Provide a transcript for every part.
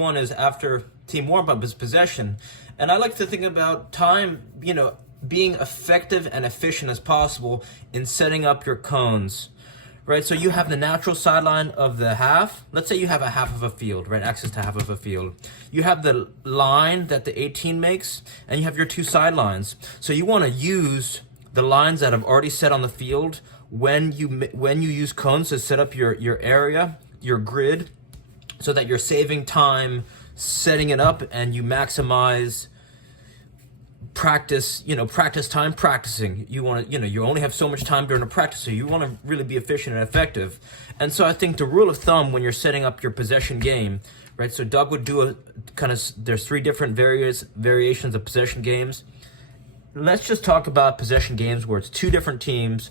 One is after team warm-up is possession. And I like to think about time, being effective and efficient as possible in setting up your cones, right? So you have the natural sideline of the half. Let's say you have a half of a field, right? Access to half of a field. You have the line that the 18 makes, and you have your two sidelines. So you want to use the lines that have already set on the field when you use cones to set up your area, your grid, so that you're saving time setting it up and you maximize practice time practicing. You want to, you only have so much time during a practice, so you want to really be efficient and effective. And so I think the rule of thumb when you're setting up your possession game, right? So Doug would do there's three different variations of possession games. Let's just talk about possession games where it's two different teams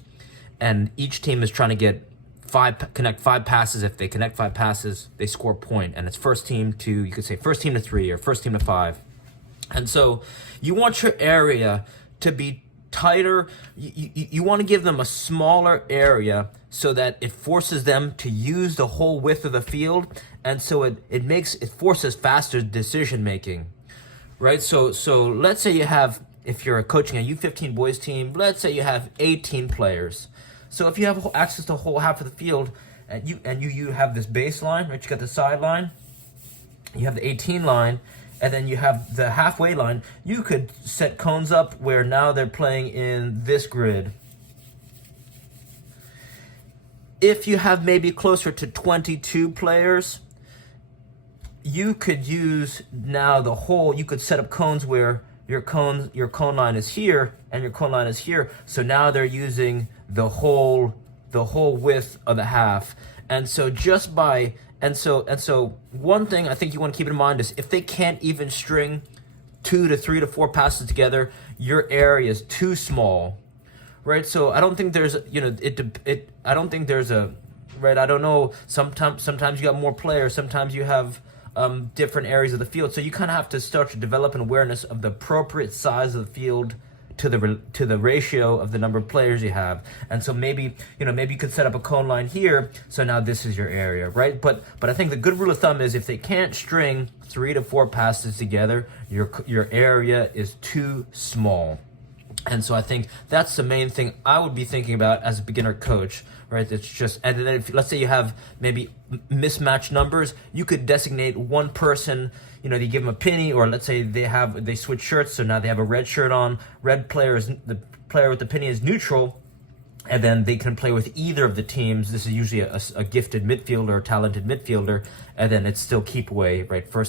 and each team is trying to connect five passes. If they connect five passes, they score a point, and it's first team to, you could say first team to 3 or first team to 5. And so you want your area to be tighter. You want to give them a smaller area so that it forces them to use the whole width of the field, and so it forces faster decision making, right? So let's say you have, if you're coaching a U15 boys team, let's say you have 18 players. So if you have access to the whole half of the field, and you have this baseline, right? You got the sideline, you have the 18 line, and then you have the halfway line. You could set cones up where now they're playing in this grid. If you have maybe closer to 22 players, you could use now you could set up cones where your cone line is here and your cone line is here. So now they're using the whole width of the half. And so one thing I think you want to keep in mind is if they can't even string 2 to 3 to 4 passes together, your area is too small, right? So I don't think there's I don't think there's a right. I don't know. Sometimes you got more players. Sometimes you have different areas of the field. So you kind of have to start to develop an awareness of the appropriate size of the field to the ratio of the number of players you have. And so maybe you could set up a cone line here, so now this is your area, right? But I think the good rule of thumb is if they can't string 3 to 4 passes together, your area is too small. And so I think that's the main thing I would be thinking about as a beginner coach, right? It's just, and then if, let's say you have maybe mismatched numbers, you could designate one person, they give them a penny, or let's say they switch shirts, so now they have a red shirt on. The player with the penny is neutral, and then they can play with either of the teams. This is usually a gifted midfielder or talented midfielder, and then it's still keep away, right? First